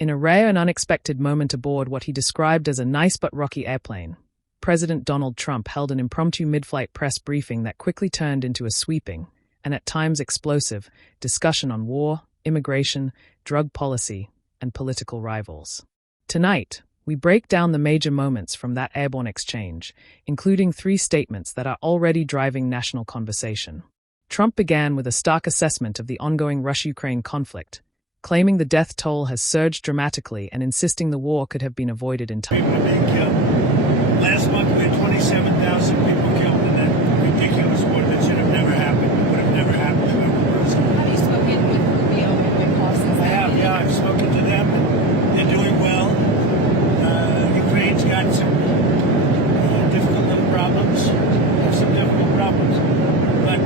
In a rare and unexpected moment aboard what he described as a nice but rocky airplane, President Donald Trump held an impromptu mid-flight press briefing that quickly turned into a sweeping, and at times explosive, discussion on war, immigration, drug policy, and political rivals. Tonight, we break down the major moments from that airborne exchange, including 3 statements that are already driving national conversation. Trump began with a stark assessment of the ongoing Russia-Ukraine conflict, claiming the death toll has surged dramatically and insisting the war could have been avoided entirely. People are being killed. Last month we had 27,000 people killed in that ridiculous war that should have never happened. It would have never happened if I were president. Have you spoken with Rubio and Whitehall since I have, yeah. I've spoken to them. They're doing well. Ukraine's got some difficult little problems. They have some difficult problems. But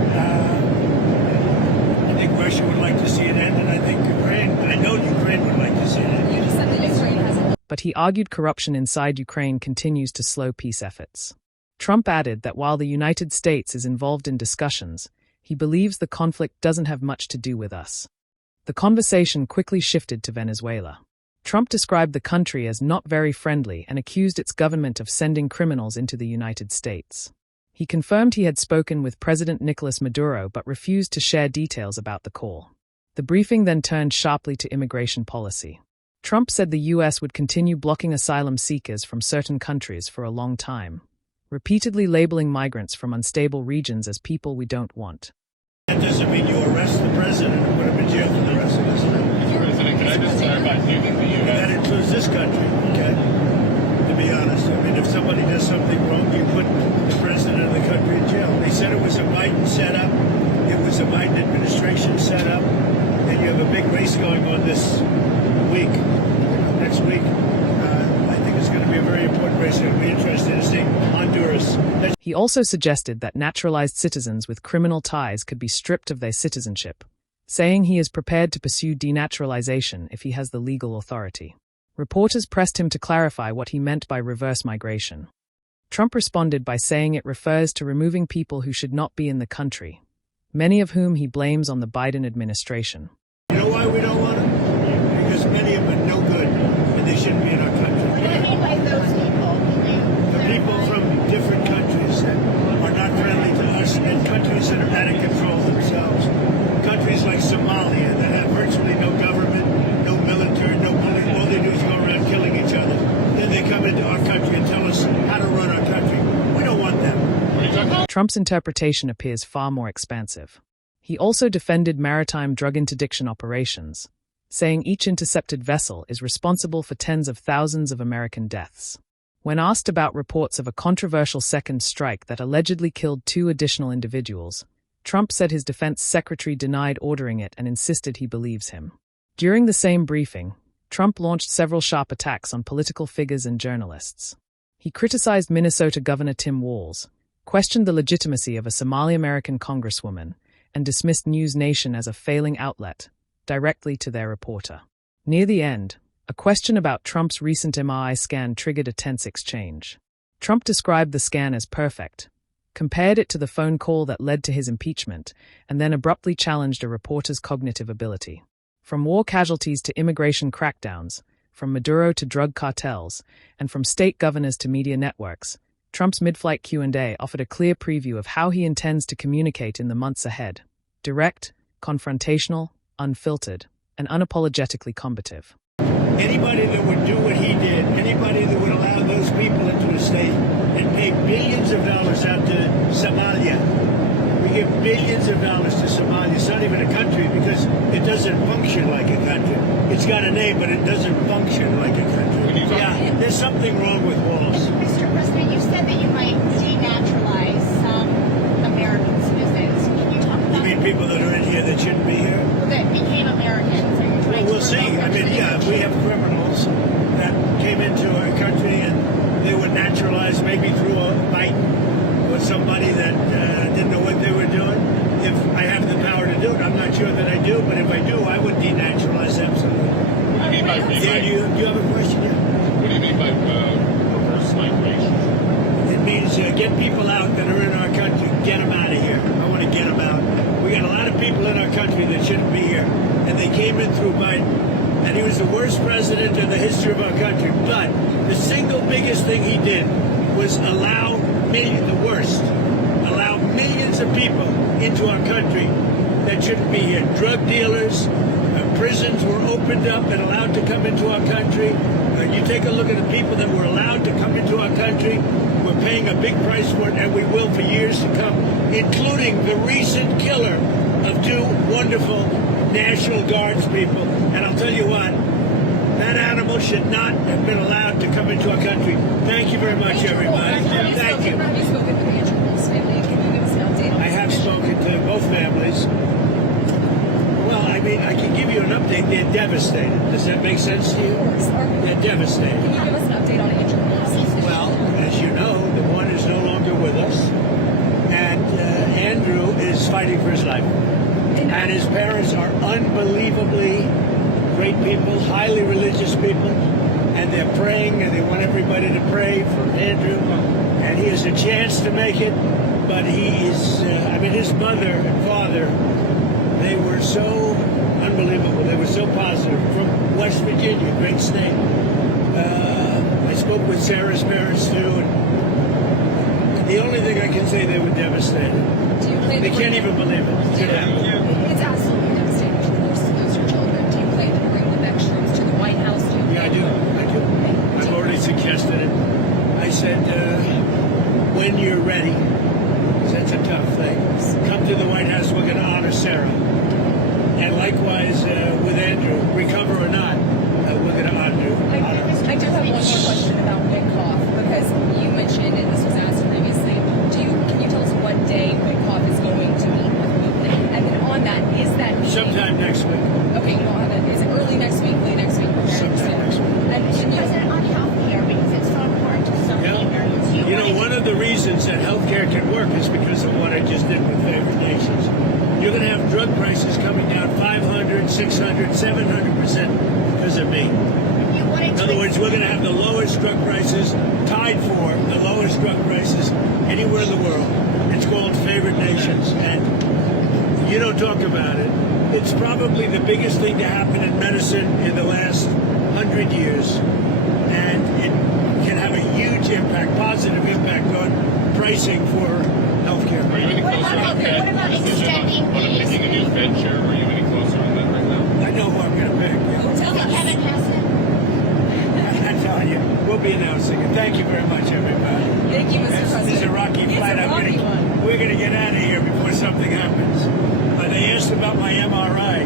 I think Russia would like to see it end, and I think I know Ukraine would like to see it end. You just said that Ukraine hasn't. But he argued corruption inside Ukraine continues to slow peace efforts. Trump added that while the United States is involved in discussions, he believes the conflict doesn't have much to do with us. The conversation quickly shifted to Venezuela. Trump described the country as not very friendly and accused its government of sending criminals into the United States. He confirmed he had spoken with President Nicolas Maduro but refused to share details about the call. The briefing then turned sharply to immigration policy. Trump said the U.S. would continue blocking asylum seekers from certain countries for a long time, repeatedly labeling migrants from unstable regions as people we don't want. That doesn't mean you arrest the president and put him in jail for the rest of his life. Mr. President, can I just clarify, do you think the U.S. That includes this country, okay? To be honest, I mean, if somebody does something wrong, you put the president of the country in jail. They said it was a Biden setup. It was a Biden administration setup. And you have a big race going on this week, next week. I think it's going to be a very important race. It'll be interesting to see Honduras. He also suggested that naturalized citizens with criminal ties could be stripped of their citizenship, saying he is prepared to pursue denaturalization if he has the legal authority. Reporters pressed him to clarify what he meant by reverse migration. Trump responded by saying it refers to removing people who should not be in the country, many of whom he blames on the Biden administration. You know why we don't want them? Because many of them are no good, and they shouldn't be in our country. What do you mean by those people? The people from different countries that are not friendly to us, and countries that are out of control themselves. Countries like Somalia that have virtually no government, no military, no police. All they do is go around killing each other. Then they come into our country and tell us how to run our country. We don't want them. Trump's interpretation appears far more expansive. He also defended maritime drug interdiction operations, saying each intercepted vessel is responsible for tens of thousands of American deaths. When asked about reports of a controversial second strike that allegedly killed 2 additional individuals, Trump said his defense secretary denied ordering it and insisted he believes him. During the same briefing, Trump launched several sharp attacks on political figures and journalists. He criticized Minnesota Governor Tim Walz, questioned the legitimacy of a Somali-American congresswoman, and dismissed News Nation as a failing outlet, directly to their reporter. Near the end, a question about Trump's recent MRI scan triggered a tense exchange. Trump described the scan as perfect, compared it to the phone call that led to his impeachment, and then abruptly challenged a reporter's cognitive ability. From war casualties to immigration crackdowns, from Maduro to drug cartels, and from state governors to media networks, Trump's mid-flight Q&A offered a clear preview of how he intends to communicate in the months ahead: direct, confrontational, unfiltered, and unapologetically combative. Anybody that would do what he did, anybody that would allow those people into a state and pay billions of dollars out to Somalia. We give billions of dollars to Somalia. It's not even a country because it doesn't function like a country. It's got a name, but it doesn't function like a country. Yeah, there's something wrong with Walls. Mr. President, you said that you might denaturalize some American citizens. Can you talk about You mean people that are in here that shouldn't be here? that became Americans? Are you trying We'll to see. revoke I their mean, yeah, if we have criminals that came into our country and they were naturalized maybe through a fight with somebody that didn't know what they were doing. If I have the power to do it, I'm not sure that I do, but if I do, I would denaturalize absolutely. What do you mean by Yeah, do you have a question? Yeah. What do you mean by reverse migration? It means get people out that are in our country, get them out of here. I want to get them out. We got a lot of people in our country that shouldn't be here, and they came in through Biden. and he was the worst president in the history of our country. But the single biggest thing he did was allow millions of people into our country that shouldn't be here. Drug dealers, prisons were opened up and allowed to come into our country. You take a look at the people that were allowed to come into our country. We're paying a big price for it, and we will for years to come, including the recent killer of two wonderful National Guards people. And I'll tell you what, that animal should not have been allowed to come into our country. Thank you very much, everybody. Thank you. Have you spoken to the Andrew Wolf's family? Can you give us an update on I have spoken to both families. Well, I mean, I can give you an update. They're devastated. Does that make sense to you? They're devastated. Can you give us an update on Andrew Wolf's? Well, as you know, the one is no longer with us, and Andrew is fighting for his life. And his parents are unbelievably great people, highly religious people, and they're praying, and they want everybody to pray for Andrew. And he has a chance to make it, but he is, his mother and father, they were so unbelievable. They were so positive. From West Virginia, great state. I spoke with Sarah's parents, too, and the only thing I can say, they were devastated. They can't even believe it. It's absolutely devastating. Of course, those are children. Do you plan to bring the next troops to the White House? Yeah, I do. I've already suggested it. I said, when you're ready, 'cause that's a tough thing, come to the White House. We're going to honor Sarah. And likewise with Andrew, recover or not, we're going to honor. I do have one more question about Wickoff, because you mentioned, and this was asked previously, can you tell us what day Wickoff is going to meet with Putin? And then on that, is that meeting... Sometime next week. Okay, you don't have it. Is it early next week, late next week? Sometime next week. And President, on health care, because it's so important to so many Americans. You know, one of the reasons that healthcare can work is because of what I just did with favored nations. You're going to have drug prices coming down 500, 600, 700% because of me. In other words, we're going to have the lowest drug prices, tied for the lowest drug prices anywhere in the world. It's called favored nations, and you don't talk about it. It's probably the biggest thing to happen in medicine in the last 100 years, and it can have a huge impact, positive impact on pricing for healthcare. Are you any closer on that? What about extending these? Picking a new Fed chair? Are you any closer on that right now? I know who I'm going to pick. Kevin Hassan. I'm telling you, we'll be announcing it. Thank you very much, everybody. Thank you, Mr. President. This is a rocky flight. We're going to get out of here before something happens. They asked about my MRI.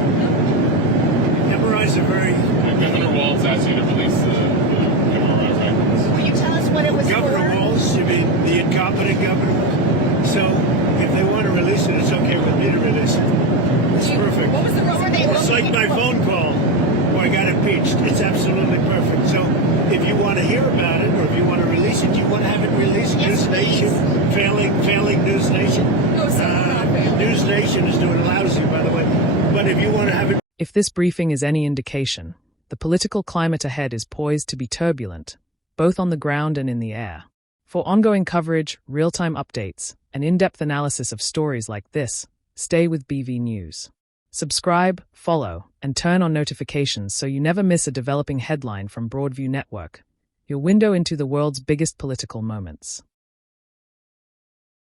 MRIs are very... Governor Walz asked you to release the MRI records. Will you tell us what it was Governor for? Walz, you mean the incompetent governor? So if they want to release it, it's okay with me to release it. It's perfect. What was the reason they It's like my phone call where I got impeached. It's absolutely perfect. So if you want to hear about it, or if you want to release it, you want to have it released. Yes, News Nation, failing News Nation. No, sir, not failing. News Nation is doing lousy, by the way. But if you want to have it... If this briefing is any indication, the political climate ahead is poised to be turbulent, both on the ground and in the air. For ongoing coverage, real-time updates, and in-depth analysis of stories like this, stay with BV News. Subscribe, follow, and turn on notifications so you never miss a developing headline from Broadview Network, your window into the world's biggest political moments.